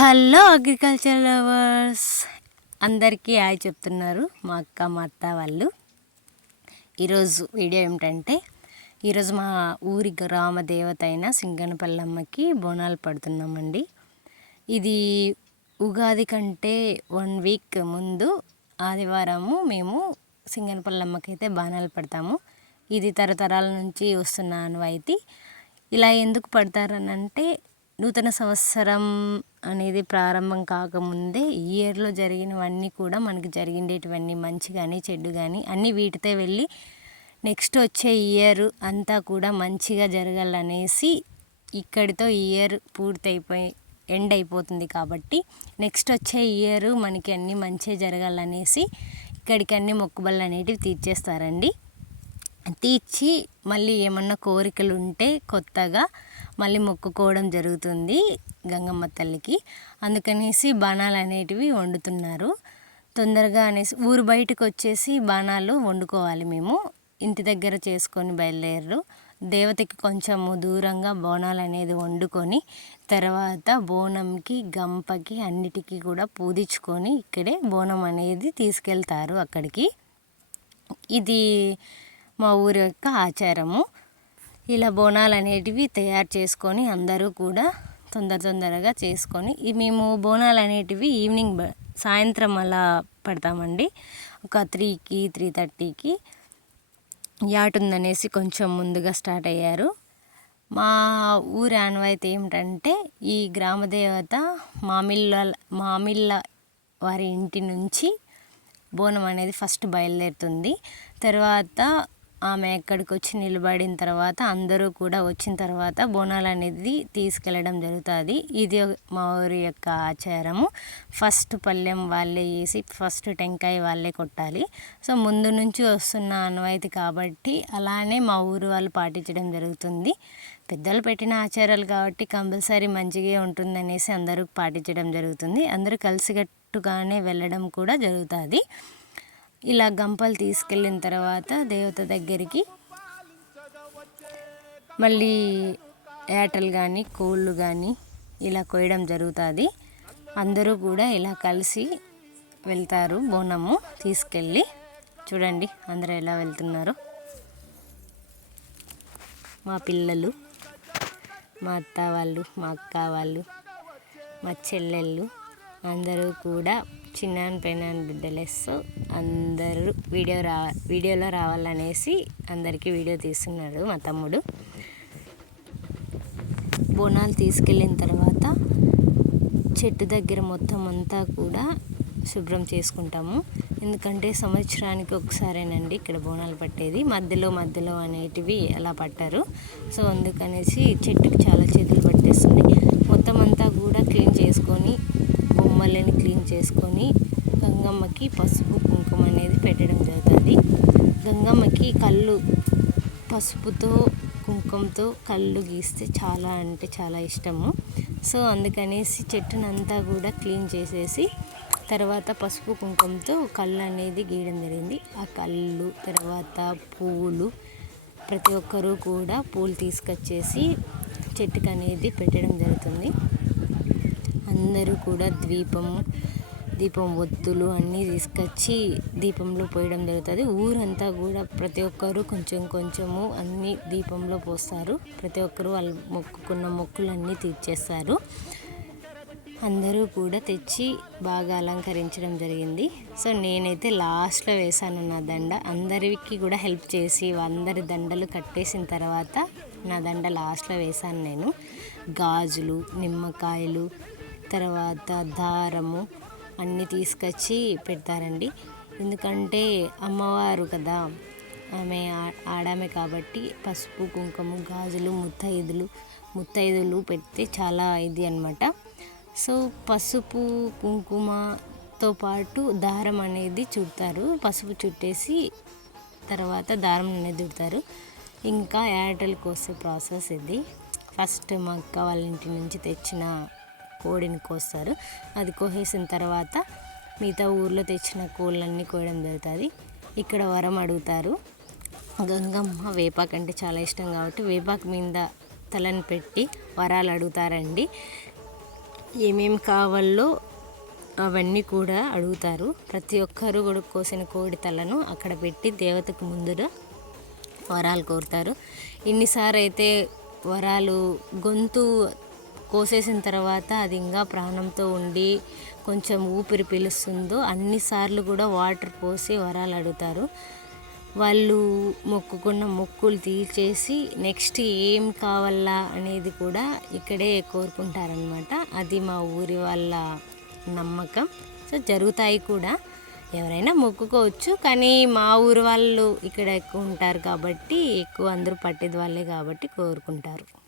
Hello agriculture lovers అందరికీ hi చెప్తున్నారు మా అక్క మా అత్త వాళ్ళు. ఈరోజు వీడియో ఏమిటంటే, ఈరోజు మా ఊరి గ్రామ దేవత అయిన సింగనపల్లమ్మకి బోనాలు పడుతున్నామండి. ఇది ఉగాది కంటే 1 వీక్ ముందు ఆదివారము మేము సింగనపల్లమ్మకి అయితే బాణాలు పడతాము. ఇది తరతరాల నుంచి వస్తున్న ఆనవాయితీ. ఇలా ఎందుకు పడతారనంటే, నూతన సంవత్సరం అనేది ప్రారంభం కాకముందే ఈ ఇయర్లో జరిగినవన్నీ కూడా మనకి జరిగిండేటివన్నీ మంచి కానీ చెడ్డు కానీ అన్నీ వీటితో వెళ్ళి నెక్స్ట్ వచ్చే ఇయర్ అంతా కూడా మంచిగా జరగాలనేసి, ఇక్కడితో ఇయర్ పూర్తయిపోయి ఎండ్ అయిపోతుంది కాబట్టి నెక్స్ట్ వచ్చే ఇయర్ మనకి అన్నీ మంచిగా జరగాలనేసి ఇక్కడికి అన్ని మొక్కుబళ్ళు అనేటివి తీర్చేస్తారండి. తీర్చి మళ్ళీ ఏమన్నా కోరికలు ఉంటే కొత్తగా మళ్ళీ మొక్కుకోవడం జరుగుతుంది గంగమ్మ తల్లికి. అందుకనేసి బాణాలు అనేటివి వండుతున్నారు తొందరగా అనేసి. ఊరు బయటకు వచ్చేసి బాణాలు వండుకోవాలి మేము, ఇంటి దగ్గర చేసుకొని బయలుదేరరు. దేవతకి కొంచెము దూరంగా బోనాలు అనేది వండుకొని తర్వాత బోనంకి గంపకి అన్నిటికీ కూడా పూజించుకొని ఇక్కడే బోనం అనేది తీసుకెళ్తారు అక్కడికి. ఇది మా ఊరి యొక్క ఆచారము. ఇలా బోనాలు అనేటివి తయారు చేసుకొని అందరూ కూడా తొందరగా చేసుకొని మేము బోనాలు అనేటివి ఈవినింగ్ సాయంత్రం అలా పడతామండి. ఒక 3కి 3:30కి యాట్ ఉందనేసి కొంచెం ముందుగా స్టార్ట్ అయ్యారు. మా ఊరి ఆనవాయితీ ఏమిటంటే, ఈ గ్రామదేవత మామిళ్ళ వారి ఇంటి నుంచి బోనం అనేది ఫస్ట్ బయలుదేరుతుంది. తర్వాత ఆమె ఎక్కడికి వచ్చి నిలబడిన తర్వాత అందరూ కూడా వచ్చిన తర్వాత బోనాలు అనేది తీసుకెళ్ళడం జరుగుతుంది. ఇది మా ఊరి యొక్క ఆచారము. ఫస్ట్ పళ్ళెం వాళ్ళే వేసి ఫస్ట్ టెంకాయ వాళ్ళే కొట్టాలి. సో ముందు నుంచి వస్తున్న ఆనవాయితీ కాబట్టి అలానే మా ఊరు వాళ్ళు పాటించడం జరుగుతుంది. పెద్దలు పెట్టిన ఆచారాలు కాబట్టి కంపల్సరీ మంచిగా ఉంటుందనేసి అందరూ పాటించడం జరుగుతుంది. అందరూ కలిసికట్టుగానే వెళ్ళడం కూడా జరుగుతుంది. ఇలా గంపలు తీసుకెళ్ళిన తర్వాత దేవత దగ్గరికి మళ్ళీ ఏటలు కానీ కోళ్ళు కానీ ఇలా కోయడం జరుగుతుంది. అందరూ కూడా ఇలా కలిసి వెళ్తారు బోనము తీసుకెళ్ళి. చూడండి అందరూ ఎలా వెళ్తున్నారు. మా పిల్లలు, మా అత్త వాళ్ళు, మా అక్క వాళ్ళు, మా చెల్లెళ్ళు అందరూ కూడా చిన్న పెద్ద బిడ్డలేస్తూ అందరూ వీడియోలో రావాలనేసి అందరికీ వీడియో తీస్తున్నాడు మా తమ్ముడు. బోనాలు తీసుకెళ్ళిన తర్వాత చెట్టు దగ్గర మొత్తం అంతా కూడా శుభ్రం చేసుకుంటాము. ఎందుకంటే సంవత్సరానికి ఒకసారేనండి ఇక్కడ బోనాలు పట్టేది. మధ్యలో అనేటివి అలా పట్టారు. సో అందుకనేసి చెట్టుకి చాలా చేతులు పట్టేస్తుంది. మొత్తం అంతా కూడా క్లీన్ చేసుకొని బొమ్మలని క్లీన్ చేసుకొని గంగమ్మకి పసుపు కుంకుమ అనేది పెట్టడం జరుగుతుంది. గంగమ్మకి కళ్ళు పసుపుతో కుంకుమతో కళ్ళు గీస్తే చాలా అంటే చాలా ఇష్టము. సో అందుకనేసి చెట్టునంతా కూడా క్లీన్ చేసేసి తర్వాత పసుపు కుంకుమతో కళ్ళు అనేది గీయడం జరిగింది. ఆ కళ్ళు తర్వాత పువ్వులు ప్రతి ఒక్కరూ కూడా పూలు తీసుకొచ్చేసి చెట్టుకు అనేది పెట్టడం జరుగుతుంది. అందరూ కూడా దీపం ఒత్తులు అన్నీ తీసుకొచ్చి దీపంలో పోయడం జరుగుతుంది. ఊరంతా కూడా ప్రతి ఒక్కరు కొంచెము అన్నీ దీపంలో పోస్తారు. ప్రతి ఒక్కరు వాళ్ళు మొక్కుకున్న మొక్కులన్నీ తీర్చేస్తారు. అందరూ కూడా తెచ్చి బాగా అలంకరించడం జరిగింది. సో నేనైతే లాస్ట్లో వేసాను నా దండ. అందరికీ కూడా హెల్ప్ చేసి అందరి దండలు కట్టేసిన తర్వాత నా దండ లాస్ట్లో వేసాను నేను. గాజులు, నిమ్మకాయలు, తర్వాత దారము అన్నీ తీసుకొచ్చి పెడతారండి. ఎందుకంటే అమ్మవారు కదా, ఆమె ఆడామె కాబట్టి పసుపు కుంకుమ గాజులు ముత్తైదులు పెడితే చాలా ఇది అన్నమాట. సో పసుపు కుంకుమతో పాటు దారం అనేది చుడతారు. పసుపు చుట్టేసి తర్వాత దారం అనేది చుడతారు. ఇంకా ఏటలు కోసే ప్రాసెస్ ఇది. ఫస్ట్ మా అక్క వాళ్ళ ఇంటి నుంచి తెచ్చిన కోడిని కోస్తారు. అది కోసేసిన తర్వాత మిగతా ఊర్లో తెచ్చిన కోళ్ళన్నీ కోయడం జరుగుతుంది. ఇక్కడ వరం అడుగుతారు. గంగమ్మ వేపాకు అంటే చాలా ఇష్టం కాబట్టి వేపాకు మీద తలని పెట్టి వరాలు అడుగుతారండి. ఏమేమి కావాలో అవన్నీ కూడా అడుగుతారు. ప్రతి ఒక్కరు కూడా కోసిన కోడి తలను అక్కడ పెట్టి దేవతకు ముందుగా వరాలు కోరుతారు. ఇన్నిసార్లు అయితే వరాలు గొంతు కోసేసిన తర్వాత అది ఇంకా ప్రాణంతో ఉండి కొంచెం ఊపిరి పీలుస్తుందో అన్నిసార్లు కూడా వాటర్ పోసి వరాలు అడుగుతారు. వాళ్ళు మొక్కుకున్న మొక్కులు తీర్చేసి నెక్స్ట్ ఏం కావాలా అనేది కూడా ఇక్కడే కోరుకుంటారనమాట. అది మా ఊరి వాళ్ళ నమ్మకం. సో జరుగుతాయి కూడా, ఎవరైనా మొక్కుకోవచ్చు. కానీ మా ఊరు వాళ్ళు ఇక్కడ ఎక్కువ ఉంటారు కాబట్టి, ఎక్కువ అందరూ పట్టేది వాళ్ళే కాబట్టి కోరుకుంటారు.